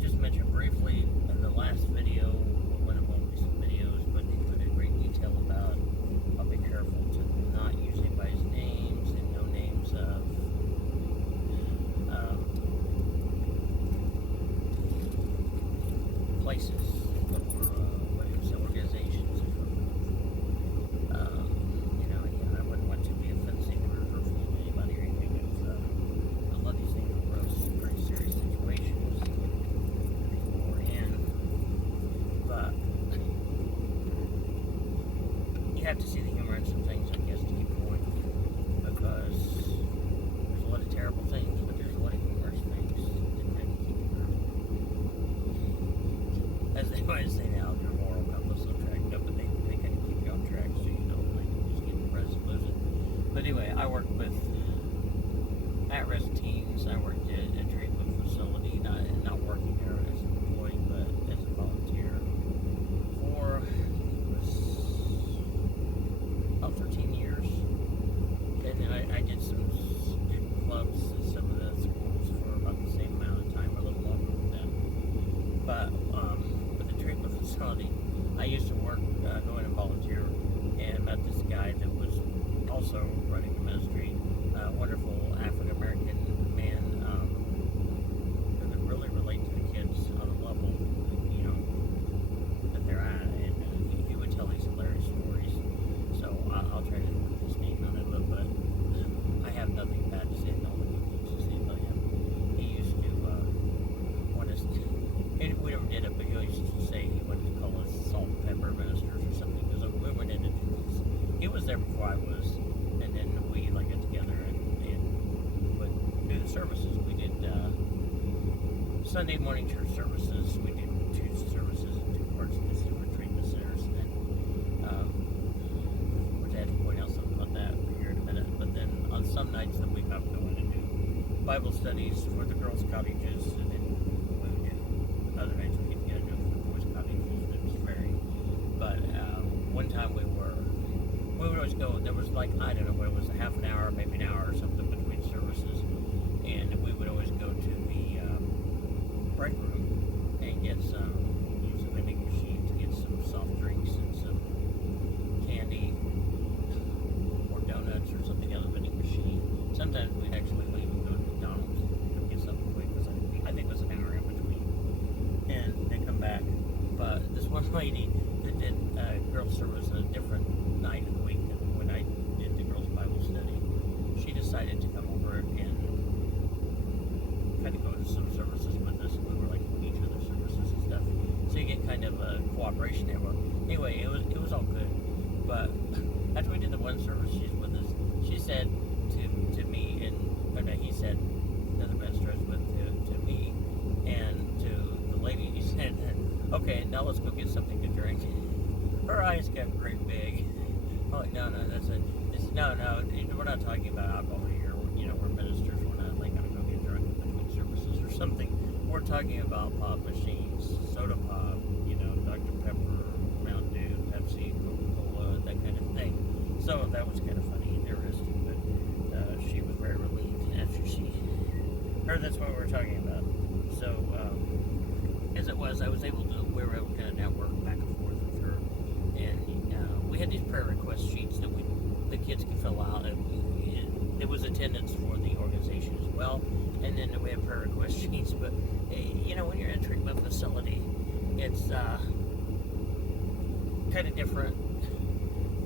just mentioned briefly in the last video, one of my recent videos, but included great detail about I'll be careful to not use anybody's names and no names of places or organizations. I wouldn't want to be offensive or hurtful to anybody or anything. A lot of these things are gross, very serious situations people are in. But you have to see the humor in some things, I guess, to keep going, because there's a lot of terrible things, but there's a lot of humorous things that kind of keep you, as they might say now, your moral compass on track. No, but they kind of keep you on track so you don't just get depressed and lose it. But anyway, I work with at-risk teens. I worked at a treatment facility, not working there as an employee, but as a volunteer for, I think it was about 13 years. And then I did some student clubs at some of the schools for about the same amount of time, or a little longer with them. But with the treatment facility, I used to work, going and volunteer, and met this guy that was also running the ministry, wonderful African-American man, who could really relate to the kids on a level, that they're at, and he would tell these hilarious stories. So I'll try to put his name on it, but I have nothing bad to say, no one needs to say about him. He used to want us to, we never did it, but he used to say he wanted to call us salt and pepper ministers or something, because we went into this. He was there before I was, and then we got together and would do the services. We did Sunday morning church services. We did Tuesday services in 2 parts of the different treatment centers. And which I had to point out something about that here in a minute. But then on some nights of the week, I'm going to do Bible studies for the girls' cottages, and then we would do other nights we get together for the boys' cottages. It was very. But one time we would always go. There was I don't know what it was, a half an hour, maybe an hour or something between services, and we would always go to the break room and use a vending machine to get some soft drinks and some candy or donuts or something out of the vending machine. Sometimes we'd actually leave and go to McDonald's and get something quick, because I think it was an hour in between, and then come back. But this one lady that did girls' service a different night of the week than when I did the girls' Bible study, she decided to come over and kind of go to some services with us. We were in each other's services and stuff, so you get kind of a cooperation there. Well, anyway, it was all good. But after we did the one service, she's with us. She said to me, he said, another minister was with to me and to the lady. He said, "Okay, now let's go get something to drink." Her eyes got great big. I'm like, no, that's it. No, we're not talking about alcohol here. We're ministers. We're not gonna go get drunk between services or something. We're talking about pop machines, soda pop, Dr. Pepper, Mountain Dew, Pepsi, Coca-Cola, that kind of thing. So that was kind of funny and interesting, but she was very relieved after she heard that's what we were talking about. So, as it was, we were able to kind of network back and forth with her, and we had these prayer request sheets that the kids could fill out, and it was attendance for the organization as well, and then we have prayer request sheets. But when you're in a treatment facility, it's kind of different.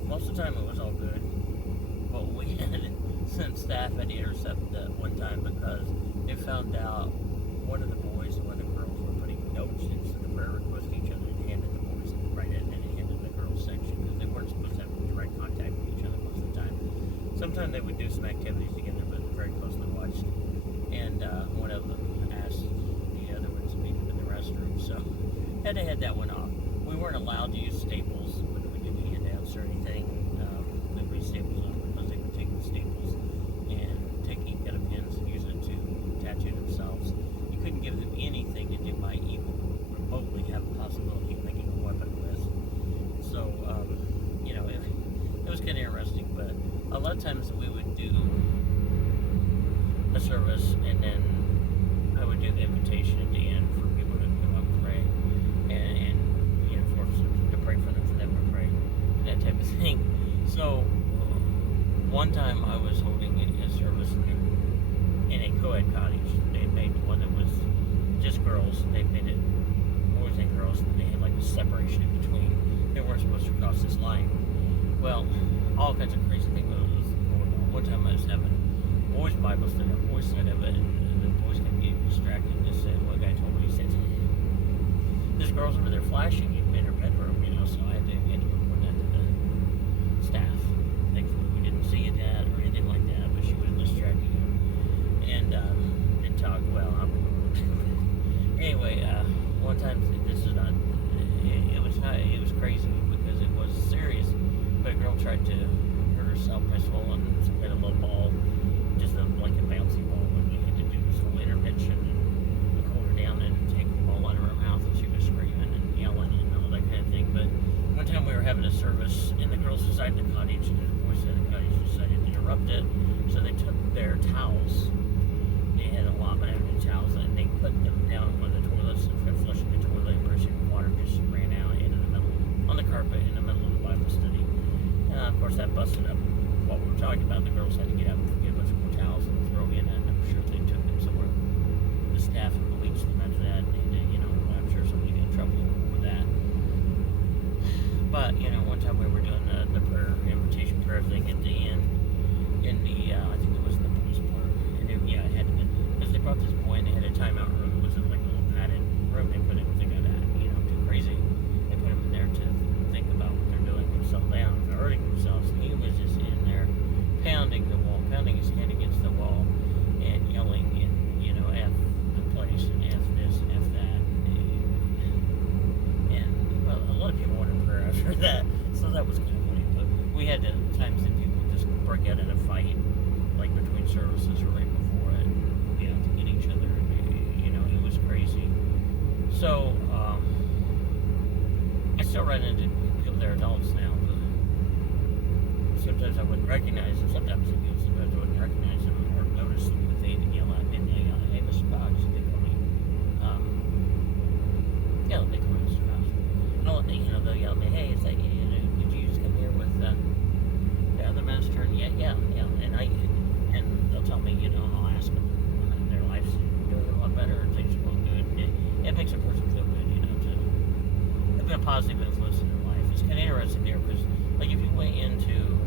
Most of the time it was all good, but we had some staff had to intercept one time because they found out one of the boys and one of the girls were putting notes into the prayer request to each other and handed the boys right in and handed the girls section, because they weren't supposed to have direct contact with each other most of the time. Sometimes they would do some activities together, but very closely watched. And one of them asked the other one to meet them in the restroom, so had to head that one off. We weren't allowed to use staples when we did handouts or anything. They put staples on, because they would take the staples and take ink out of pens and use it to tattoo themselves. You couldn't give them anything that they might even remotely have the possibility of making a weapon with. So, it was kind of interesting, but a lot of times we would do a service, and then I would do the invitation at the end for people to one time I was holding a service in a co-ed cottage. They made one that was just girls. They made it boys and girls, and they had like a separation in between. They weren't supposed to cross this line. Well, all kinds of crazy things was going on. One time I was having boys' Bible study, a boys' side of it, and the boys kept getting distracted. And just said, one guy told me, he said, "This girl's over there flashing in her bedroom," so I had to report that to the staff. Thankfully, we didn't see it or anything like that, but she was distracting him. And talk, anyway, one time, this is not, it was crazy because it was serious, but a girl tried to hurt herself by swallowing some kind of little ball, just like a bouncy ball, and we had to do this whole intervention and hold her down and take the ball out of her mouth, and she was screaming and yelling and all that kind of thing. But one time we were having a service, and the girls inside the cottage, and the boys inside the cottage decided to interrupt it, so they took their towels. They had a lot of towels, and they put them down on one of the toilets, and kept flushing the toilet, and brushing water just ran out into the middle, on the carpet in the middle of the Bible study. Of course, that busted up what we were talking about. The girls had to get up and get a bunch more towels and throw in, and I'm sure they took them somewhere. The staff bleached them after that, and I'm sure somebody got in trouble for that. But, one time we were doing the prayer, invitation prayer thing at the end, in the, I think it was the boys' part, and it had to be, because they brought this boy and they had a timeout room. It was like a little padded room. They put him, think of that, too crazy. They put him in there to think about what they're doing, themselves down, hurting themselves, and he was just in there pounding the wall, pounding his head against the wall, and yelling, and, F the place, and F this, and F that, and well, a lot of people wanted prayer after that, so that was kind of funny, but we had times that people just break out in a fight, like between services or right before it, to get each other, it was crazy. So, I still run into people that are adults now, but sometimes I wouldn't recognize them, sometimes I wouldn't recognize them or notice them, but they'd yell at me, and they yell, "Hey, Mr. Cox," they call me, they call me Mr. Cox. They'll yell at me, "Hey, is that you? Did you just come here with the other minister?" And yeah, and they'll tell me, I'll ask them, their life's doing a lot better, and things are going good. It makes a person feel good, to have been a positive influence in their life. It's kind of interesting there, because, like, if you went into,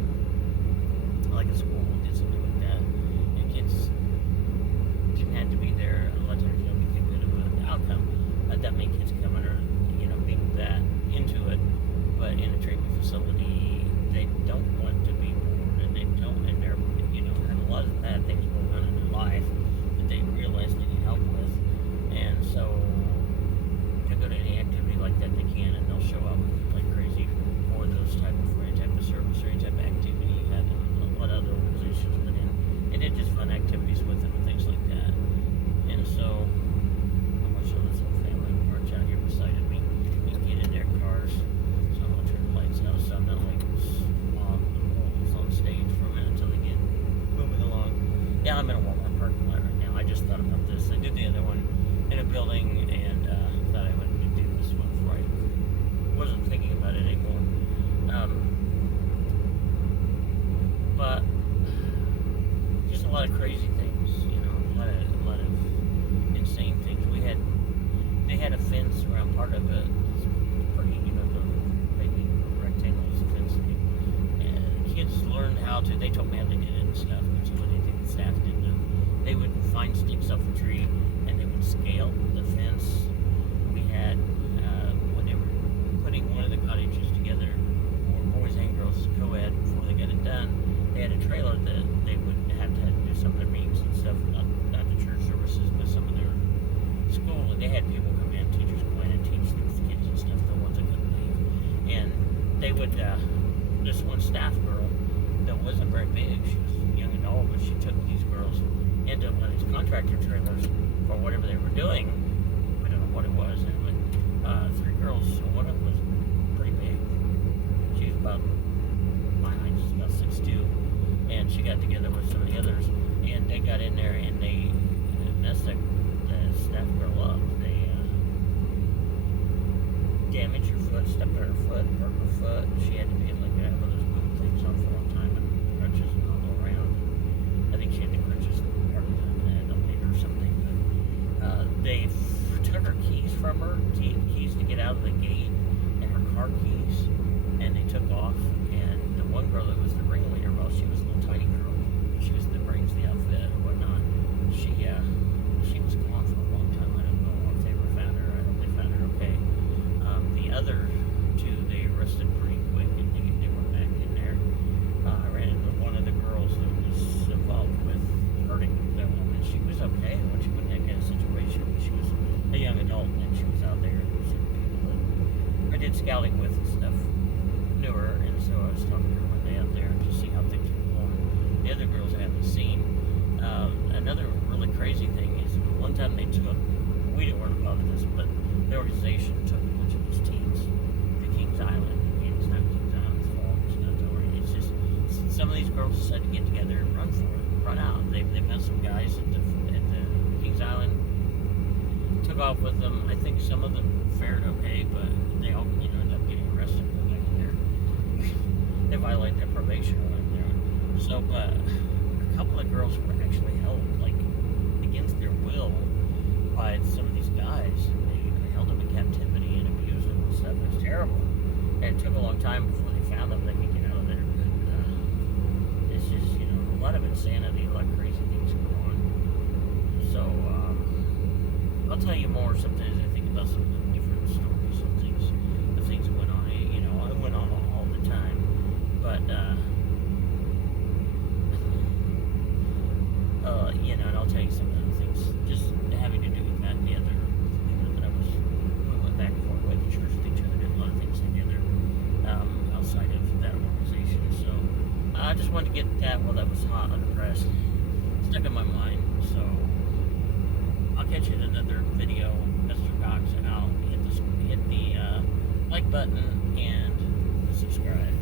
like, a school and did something like that, and kids didn't have to be there, a lot of times you don't get good of an outcome. That many kids coming or, being that into it, but in a treatment facility, they don't want to be bored, and they don't, and they're, have a lot of bad things going on in their life that they realize they need help with, and so to go to any activity like that, they can, and they'll show up like crazy for any type of service or any type of activity you had, and a lot of other organizations went in and did just fun activities with them and things like that. And so I'm gonna show this whole family march out here beside of me and get in their cars. So I'm gonna turn the lights out so I'm not like on stage for a minute until they get moving along. Yeah, I'm in a Walmart parking lot right now. I just thought about this. I did the other one in a building, and thought I would do this one before I wasn't thinking about it anymore. But just a lot of crazy things, a lot of insane things. They had a fence around part of it, pretty, the maybe rectangles of fence. And kids learned how to. They told me how they did it and stuff, which is what they did. The staff didn't do. They would find sticks off a tree, and they would scale the fence. We had when they were putting one of the cottages together, or boys and girls co-ed, before they got it done, they had a trailer that they would have to do some of their meetings and stuff, not the church services, but some of their school. And they had people come in, teachers go in and teach these kids and stuff, the ones that couldn't leave. And they would, this one staff girl that wasn't very big, she was young and old, but she took these girls into one of these contractor trailers for whatever they were doing. We don't know what it was. But 3 girls, one of them was pretty big. She was about my height, she's about 6'2", and she got together with some of the others, and they got in there and they messed the staff girl up. They damaged her foot, stepped on her foot, broke her foot. She had to be in like one of those boot things on for a long time, and crutches and all from her, keys to get out of the gate, and her car keys, and they took off. And the one girl that was the ringleader, well, she was a little tiny girl. She was the brains of the outfit or whatnot. She was gone for a long time. I don't know if they ever found her. I hope they found her okay. The other two, they arrested pretty quick, and they were back in there. I ran into one of the girls that was involved with hurting that woman. She was okay when she went in that kind of situation. She was a young adult, and she was out there. Shooting people that I did scouting with and stuff. Knew her, and so I was talking to her one day out there to see how things were going. The other girls I haven't seen. Another really crazy thing is one time they took, we didn't worry about this, but the organization took a bunch of these teens to Kings Island. It's not Kings Island's fault. It's not the order. It's just some of these girls decided to get together and run for it, run out. They met some guys at the Kings Island, took off with them. I think some of them fared okay, but they all ended up getting arrested when they were there. They violated their probation when they were there. So, a couple of girls were actually held like against their will by some of these guys. They held them in captivity and abused them and stuff. It was terrible. And it took a long time before they found them. They could get out of there. But it's just a lot of insanity, a lot of crazy things go on. So I'll tell you more sometimes. I think about some of the different stories and things, the things that went on. It went on all the time, but. And I'll tell you some of the things just having to do with that and the other, that we went back and forth with the church with each other, did a lot of things together outside of that organization. So I just wanted to get that while that was hot on the press, stuck in my mind. So I'll catch you in another video, Mr. Cox, and I'll hit the like button and subscribe.